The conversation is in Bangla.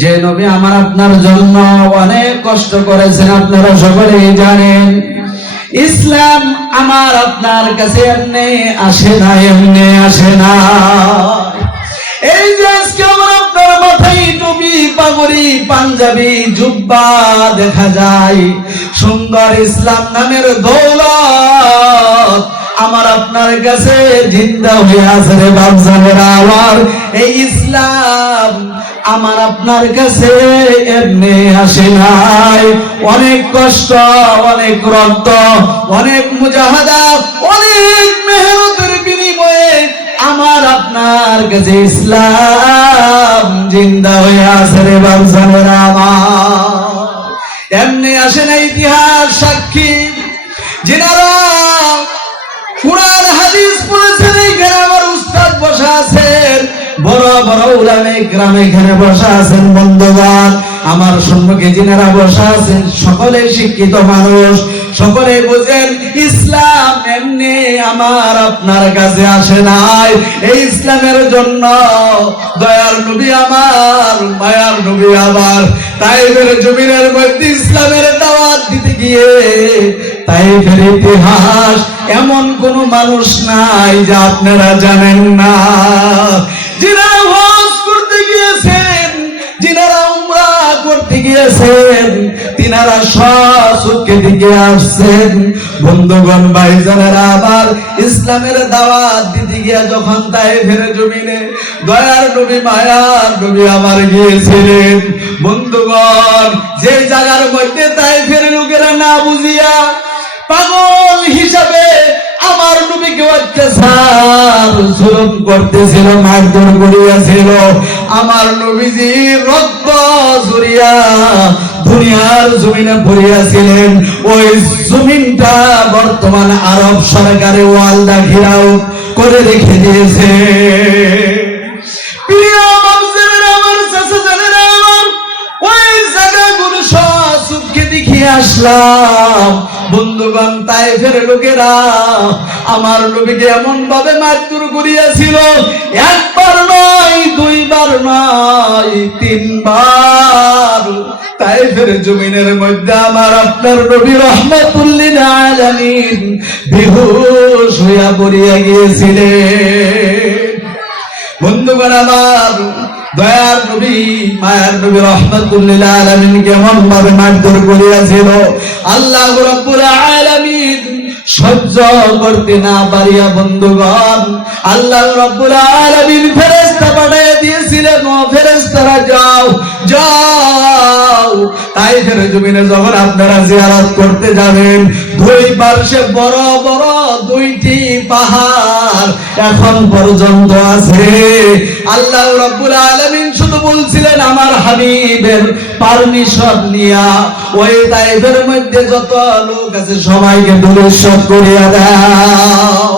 যে নবী আমার আপনার জন্য অনেক কষ্ট করেছেন আপনারা সকলেই জানেন। ইসলাম আমার আপনার কাছে এমনি আসে না, এমনি আসে না। এই যে আজকে আমার আপনার মাথায় টুপি, পাগড়ি, পাঞ্জাবি, জুব্বা দেখা যায়, সুন্দর ইসলাম নামের দৌলত আমার আপনার কাছে জিন্দা হয়ে আছে রে বাপজানেরা আমার। এই ইসলাম আমার আপনার কাছে এমনি আসে নাই, অনেক কষ্ট, অনেক রক্ত, অনেক মুজাহাদা, অনেক মেহনতের বিনিময়ে আমার আপনার কাছে ইসলাম জিন্দা হয়ে আছে রে বাপজানেরা আমার। এমনি আসে না, ইতিহাস সাক্ষী। যিনারা কুরআন হাদিস পড়েছেন এখানে আমার উস্তাদ বসা আছেন, বড় বড় উলামায়ে কেরাম এখানে বসা আছেন। বন্ধুগণ আমার সম্মুখে যিনারা বসা আছেন সকলে শিক্ষিত মানুষ, সকলে বোঝেন ইসলাম এমনি আমার আপনার কাছে আসে নাই। এই ইসলামের জন্য দয়ার নবী আমার, মায়ার নবী আমার তাইফের জমিনের মধ্যে ইসলামের দাওয়াত দিতে গিয়ে তাইফের ইতিহাস এমন কোন মানুষ নাই যা আপনারা জানেন না। যিনারা হজ করতে গিয়েছেন, যিনারা উমরা করতে গিয়েছেন, তিনারা সচক্ষে দিকে আসছেন। বন্ধুগণ ভাইজানেরা আবার ইসলামের দাওয়াত দিতে গিয়ে যখন তাইফের জমিনে দয়ার নবী মায়ার নবী আমার গিয়েছিলেন, বন্ধুগণ যে জায়গার মধ্যে তাইফের লোকেরা না বুঝিয়া পাগল হিসাবে আমার নবীকে অত্যাচার জুলুম করতেছিল, মারধর করিয়াছিল, আমার নবীজি রক্ত ঝরিয়া দুনিয়ার জমিনে পড়িয়াছিলেন। ওই জমিনটা বর্তমান আরব সরকারে ওয়ালদা ঘেরাও করে রেখে দিয়েছে। প্রিয় বাবজানেরা আমার, চাচাজানেরা আমার, ওই জায়গাগুলো সব চোখে দেখিয়ে আসলাম। বন্ধুগণ তাইফের লোকেরা আমার নবীকে এমন ভাবে মারধর করিয়াছিল, একবার নয়, দুইবার নয়, তিনবার। তাইফের জমিনের মধ্যে আমার আপনার নবী রাহমাতুল লিল আলামিন বেহুশ হইয়া পড়িয়া গিয়েছিলেন। বন্ধুগণ আমার দয়ার নবী মায়ার নবী রাহমাতুল লিল আলামিন কেমন ভাবে মারধর করিয়াছিল আল্লাহ রাব্বুল আলামিন সহ্য করতে না পারিয়া, বন্ধুগণ আল্লাহ রাব্বুল আলামিন ফেরেশতা পাঠিয়ে দিয়েছিলেন, ও ফেরেশতারা যাও যাও তাইফের জমিনে যখন আপনারা জিয়ারত করতে যাবেন, দুই পাশে বড় বড় দুইটি পাহাড় এখন পর্যন্ত আছে। আল্লাহ রাব্বুল আলামিন শুধু বলছিলেন আমার হাবিবের পারমিশন নিয়া ওই তাইফের মধ্যে যত লোক আছে সবাইকে ধূলিসাৎ করিয়া দাও।